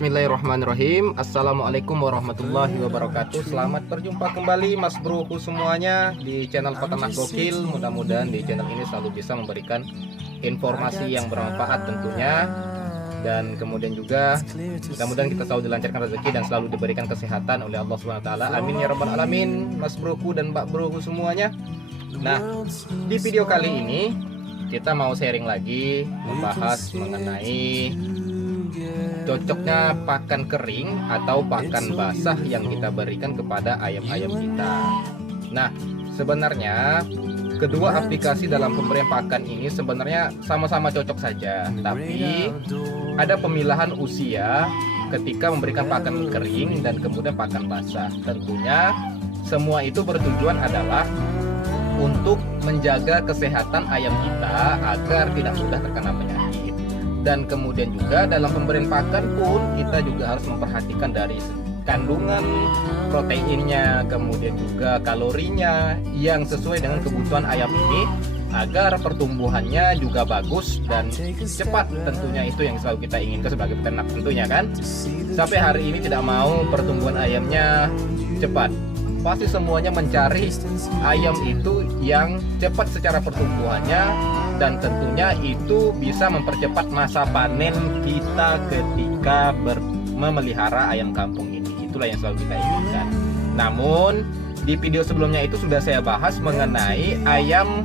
Bismillahirrahmanirrahim. Assalamualaikum warahmatullahi wabarakatuh. Selamat berjumpa kembali Mas Broku semuanya di channel Peternak Gokil. Mudah-mudahan di channel ini selalu bisa memberikan informasi yang bermanfaat tentunya. Dan kemudian juga mudah-mudahan kita selalu dilancarkan rezeki dan selalu diberikan kesehatan oleh Allah Subhanahu wa taala. Amin ya rabbal alamin. Mas Broku dan Mbak Broku semuanya. Nah, di video kali ini kita mau sharing lagi membahas mengenai cocoknya pakan kering atau pakan basah yang kita berikan kepada ayam-ayam kita. Nah, sebenarnya kedua aplikasi dalam pemberian pakan ini sebenarnya sama-sama cocok saja, tapi ada pemilahan usia ketika memberikan pakan kering dan kemudian pakan basah. Tentunya semua itu bertujuan adalah untuk menjaga kesehatan ayam kita agar tidak mudah terkena penyakit. Dan kemudian juga dalam pemberian pakan pun kita juga harus memperhatikan dari kandungan proteinnya, kemudian juga kalorinya yang sesuai dengan kebutuhan ayam ini agar pertumbuhannya juga bagus dan cepat. Tentunya itu yang selalu kita inginkan sebagai peternak tentunya kan. Sampai hari ini tidak mau pertumbuhan ayamnya cepat. Pasti semuanya mencari ayam itu yang cepat secara pertumbuhannya, dan tentunya itu bisa mempercepat masa panen kita ketika memelihara ayam kampung ini. Itulah yang selalu kita inginkan. Namun di video sebelumnya itu sudah saya bahas mengenai ayam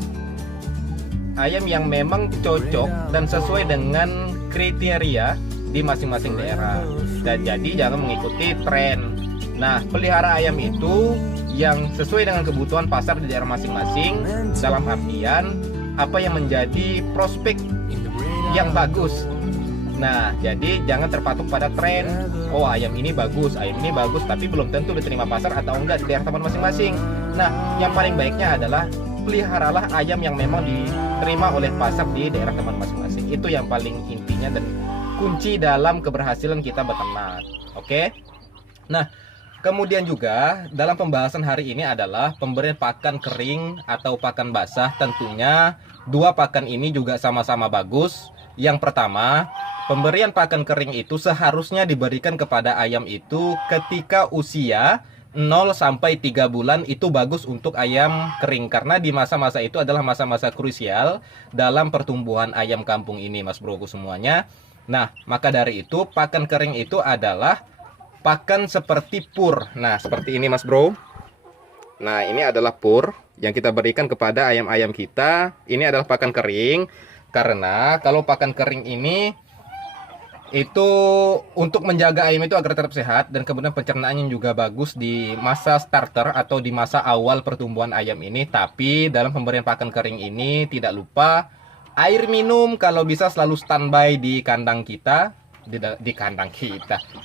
yang memang cocok dan sesuai dengan kriteria di masing-masing daerah. Dan jadi jangan mengikuti tren. Nah, pelihara ayam itu yang sesuai dengan kebutuhan pasar di daerah masing-masing, dalam artian apa yang menjadi prospek yang bagus. Nah, jadi jangan terpatok pada tren. Oh, ayam ini bagus, tapi belum tentu diterima pasar atau enggak di daerah teman masing-masing. Nah, yang paling baiknya adalah peliharalah ayam yang memang diterima oleh pasar di daerah teman masing-masing. Itu yang paling intinya dan kunci dalam keberhasilan kita beternak. Oke? Nah, kemudian juga dalam pembahasan hari ini adalah pemberian pakan kering atau pakan basah. Tentunya dua pakan ini juga sama-sama bagus. Yang pertama, pemberian pakan kering itu seharusnya diberikan kepada ayam itu ketika usia 0 sampai 3 bulan. Itu bagus untuk ayam kering karena di masa-masa itu adalah masa-masa krusial dalam pertumbuhan ayam kampung ini, Mas Broku semuanya. Nah, maka dari itu pakan kering itu adalah pakan seperti pur. Nah, seperti ini Mas Bro. Nah, ini adalah pur yang kita berikan kepada ayam-ayam kita. Ini adalah pakan kering. Karena kalau pakan kering ini itu untuk menjaga ayam itu agar tetap sehat dan kemudian pencernaannya juga bagus di masa starter atau di masa awal pertumbuhan ayam ini. Tapi dalam pemberian pakan kering ini tidak lupa air minum kalau bisa selalu standby di kandang kita. Di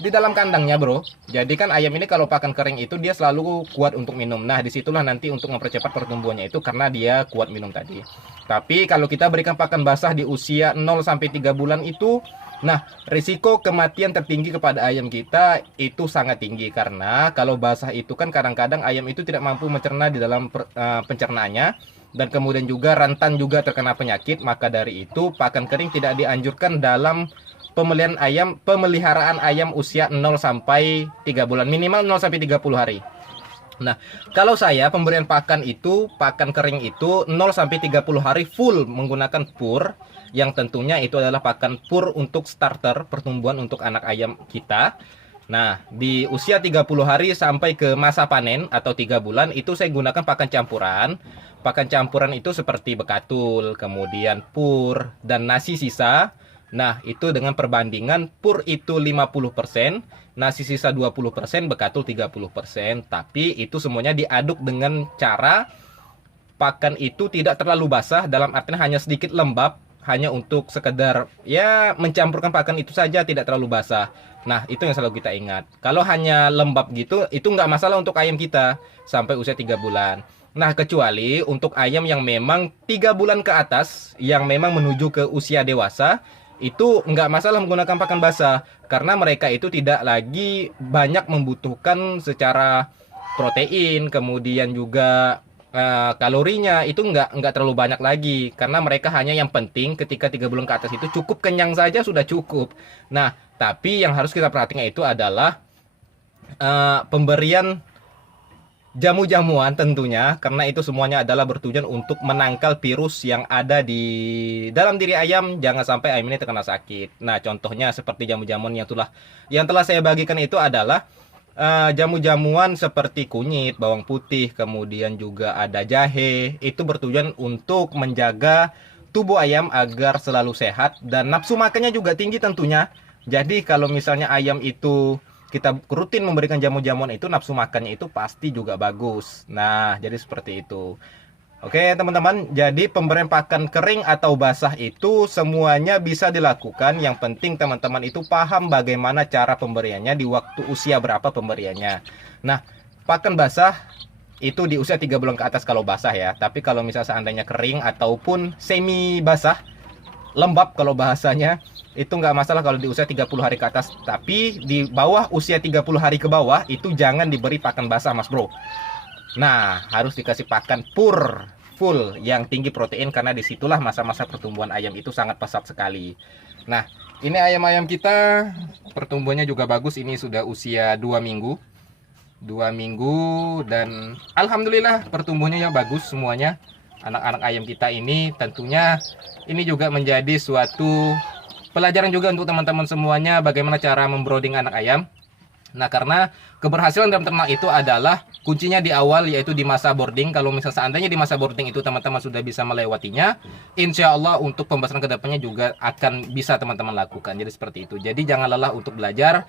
dalam kandangnya bro. Jadi kan ayam ini kalau pakan kering itu dia selalu kuat untuk minum. Nah, disitulah nanti untuk mempercepat pertumbuhannya itu karena dia kuat minum tadi. Tapi kalau kita berikan pakan basah di usia 0 sampai 3 bulan itu, nah, risiko kematian tertinggi kepada ayam kita itu sangat tinggi. Karena kalau basah itu kan kadang-kadang ayam itu tidak mampu mencerna di dalam pencernaannya, dan kemudian juga rentan juga terkena penyakit. Maka dari itu pakan kering tidak dianjurkan dalam pemeliharaan ayam usia 0 sampai 3 bulan, minimal 0 sampai 30 hari. Nah, kalau saya pemberian pakan kering itu 0 sampai 30 hari full menggunakan pur, yang tentunya itu adalah pakan pur untuk starter pertumbuhan untuk anak ayam kita. Nah, di usia 30 hari sampai ke masa panen atau 3 bulan itu saya gunakan pakan campuran. Pakan campuran itu seperti bekatul, kemudian pur dan nasi sisa. Nah, itu dengan perbandingan pur itu 50%, nasi sisa 20%, bekatul 30%. Tapi itu semuanya diaduk dengan cara pakan itu tidak terlalu basah, dalam artian hanya sedikit lembab, hanya untuk sekedar ya mencampurkan pakan itu saja, tidak terlalu basah. Nah, itu yang selalu kita ingat. Kalau hanya lembab gitu, itu nggak masalah untuk ayam kita sampai usia 3 bulan. Nah, kecuali untuk ayam yang memang 3 bulan ke atas, yang memang menuju ke usia dewasa, itu nggak masalah menggunakan pakan basah karena mereka itu tidak lagi banyak membutuhkan secara protein, kemudian juga kalorinya itu nggak terlalu banyak lagi, karena mereka hanya yang penting ketika 3 bulan ke atas itu cukup kenyang saja sudah cukup. Nah, tapi yang harus kita perhatikan itu adalah pemberian jamu-jamuan tentunya, karena itu semuanya adalah bertujuan untuk menangkal virus yang ada di dalam diri ayam, jangan sampai ayam ini terkena sakit. Nah, contohnya seperti jamu-jamuan yang telah saya bagikan itu adalah jamu-jamuan seperti kunyit, bawang putih, kemudian juga ada jahe. Itu bertujuan untuk menjaga tubuh ayam agar selalu sehat dan nafsu makannya juga tinggi tentunya. Jadi kalau misalnya ayam itu kita rutin memberikan jamu-jamuan itu, nafsu makannya itu pasti juga bagus. Nah, jadi seperti itu. Oke teman-teman, jadi pemberian pakan kering atau basah itu semuanya bisa dilakukan. Yang penting teman-teman itu paham bagaimana cara pemberiannya, di waktu usia berapa pemberiannya. Nah, pakan basah itu di usia 3 bulan ke atas kalau basah ya. Tapi kalau misalnya seandainya kering ataupun semi basah, lembab kalau bahasanya, itu nggak masalah kalau di usia 30 hari ke atas. Tapi di bawah usia 30 hari ke bawah itu jangan diberi pakan basah mas bro. Nah, harus dikasih pakan full yang tinggi protein, karena disitulah masa-masa pertumbuhan ayam itu sangat pesat sekali. Nah, ini ayam-ayam kita pertumbuhannya juga bagus. Ini sudah usia 2 minggu 2 minggu dan alhamdulillah pertumbuhannya yang bagus semuanya. Anak-anak ayam kita ini tentunya ini juga menjadi suatu pelajaran juga untuk teman-teman semuanya bagaimana cara membrooding anak ayam. Nah, karena keberhasilan dalam ternak itu adalah kuncinya di awal, yaitu di masa boarding. Kalau misalnya seandainya di masa boarding itu teman-teman sudah bisa melewatinya, insya Allah untuk pembesaran kedepannya juga akan bisa teman-teman lakukan. Jadi seperti itu. Jadi jangan lelah untuk belajar,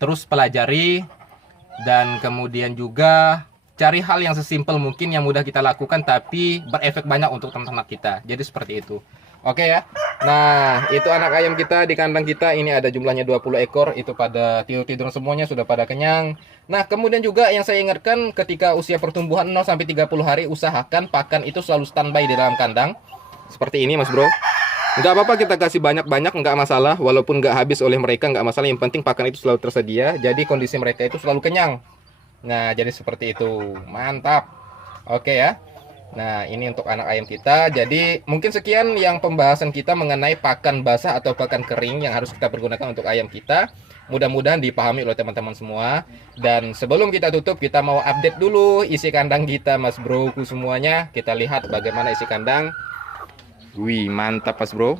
terus pelajari, dan kemudian juga cari hal yang sesimpel mungkin yang mudah kita lakukan tapi berefek banyak untuk ternak kita. Jadi seperti itu. Oke ya. Nah, itu anak ayam kita di kandang kita. Ini ada jumlahnya 20 ekor. Itu pada tidur-tidur semuanya, sudah pada kenyang. Nah, kemudian juga yang saya ingatkan, ketika usia pertumbuhan 0 sampai 30 hari, usahakan pakan itu selalu standby di dalam kandang. Seperti ini mas bro. Nggak apa-apa kita kasih banyak-banyak, nggak masalah. Walaupun nggak habis oleh mereka, nggak masalah. Yang penting pakan itu selalu tersedia. Jadi kondisi mereka itu selalu kenyang. Nah, jadi seperti itu. Mantap. Oke ya. Nah, ini untuk anak ayam kita. Jadi mungkin sekian yang pembahasan kita mengenai pakan basah atau pakan kering yang harus kita pergunakan untuk ayam kita. Mudah-mudahan dipahami oleh teman-teman semua. Dan sebelum kita tutup, kita mau update dulu isi kandang kita mas broku semuanya. Kita lihat bagaimana isi kandang. Wih, mantap mas bro.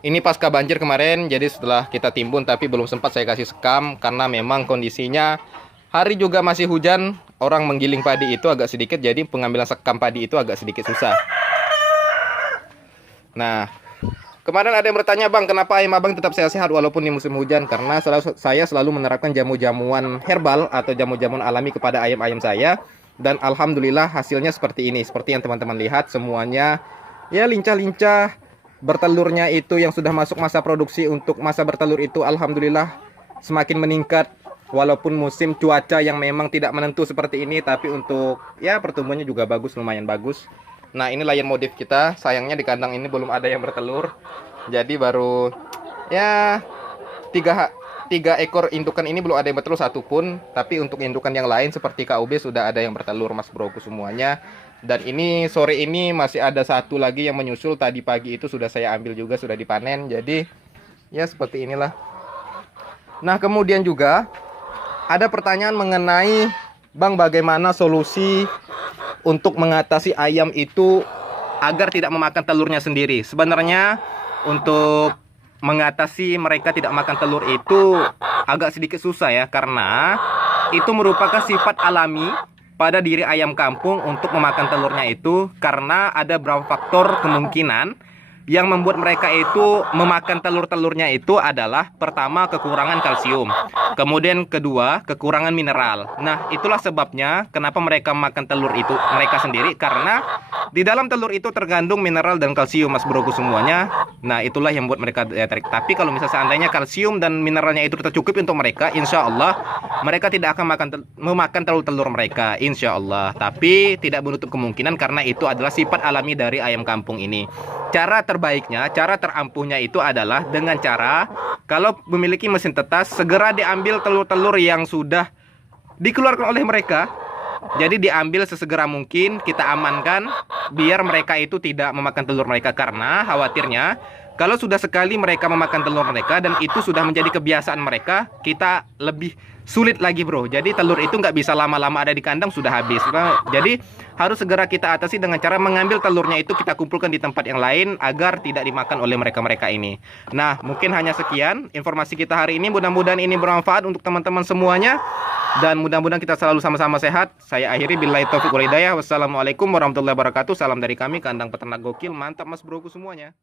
Ini pasca banjir kemarin, jadi setelah kita timbun tapi belum sempat saya kasih sekam karena memang kondisinya hari juga masih hujan. Orang menggiling padi itu agak sedikit, jadi pengambilan sekam padi itu agak sedikit susah. Nah, kemarin ada yang bertanya, bang, kenapa ayam abang tetap sehat-sehat walaupun di musim hujan? Karena saya selalu menerapkan jamu-jamuan herbal atau jamu-jamuan alami kepada ayam-ayam saya. Dan alhamdulillah hasilnya seperti ini. Seperti yang teman-teman lihat, semuanya ya lincah-lincah. Bertelurnya itu yang sudah masuk masa produksi untuk masa bertelur itu alhamdulillah semakin meningkat. Walaupun musim cuaca yang memang tidak menentu seperti ini, tapi untuk ya pertumbuhannya juga bagus, lumayan bagus. Nah, ini layan modif kita. Sayangnya di kandang ini belum ada yang bertelur. Jadi baru ya tiga ekor indukan ini belum ada yang bertelur satupun. Tapi untuk indukan yang lain seperti KUB sudah ada yang bertelur mas broku semuanya. Dan ini sore ini masih ada satu lagi yang menyusul. Tadi pagi itu sudah saya ambil juga, sudah dipanen. Jadi ya seperti inilah. Nah, kemudian juga ada pertanyaan mengenai, bang, bagaimana solusi untuk mengatasi ayam itu agar tidak memakan telurnya sendiri. Sebenarnya untuk mengatasi mereka tidak makan telur itu agak sedikit susah ya, karena itu merupakan sifat alami pada diri ayam kampung untuk memakan telurnya itu, karena ada beberapa faktor kemungkinan yang membuat mereka itu memakan telur-telurnya itu adalah pertama kekurangan kalsium, kemudian kedua kekurangan mineral. Nah, itulah sebabnya kenapa mereka makan telur itu mereka sendiri, karena di dalam telur itu terkandung mineral dan kalsium mas broku semuanya. Nah, itulah yang membuat mereka tarik. Tapi kalau misalnya seandainya kalsium dan mineralnya itu tercukupi untuk mereka, insya Allah mereka tidak akan memakan telur-telur mereka, insya Allah. Tapi tidak menutup kemungkinan karena itu adalah sifat alami dari ayam kampung ini. Cara terbaiknya, cara terampuhnya itu adalah dengan cara kalau memiliki mesin tetas, segera diambil telur-telur yang sudah dikeluarkan oleh mereka. Jadi diambil sesegera mungkin, kita amankan biar mereka itu tidak memakan telur mereka, karena khawatirnya kalau sudah sekali mereka memakan telur mereka dan itu sudah menjadi kebiasaan mereka, kita lebih sulit lagi bro. Jadi telur itu nggak bisa lama-lama ada di kandang, sudah habis. Jadi harus segera kita atasi dengan cara mengambil telurnya itu kita kumpulkan di tempat yang lain agar tidak dimakan oleh mereka-mereka ini. Nah, mungkin hanya sekian informasi kita hari ini. Mudah-mudahan ini bermanfaat untuk teman-teman semuanya. Dan mudah-mudahan kita selalu sama-sama sehat. Saya akhiri billahi taufiq wal hidayah. Wassalamualaikum warahmatullahi wabarakatuh. Salam dari kami, Kandang Peternak Gokil. Mantap mas broku semuanya.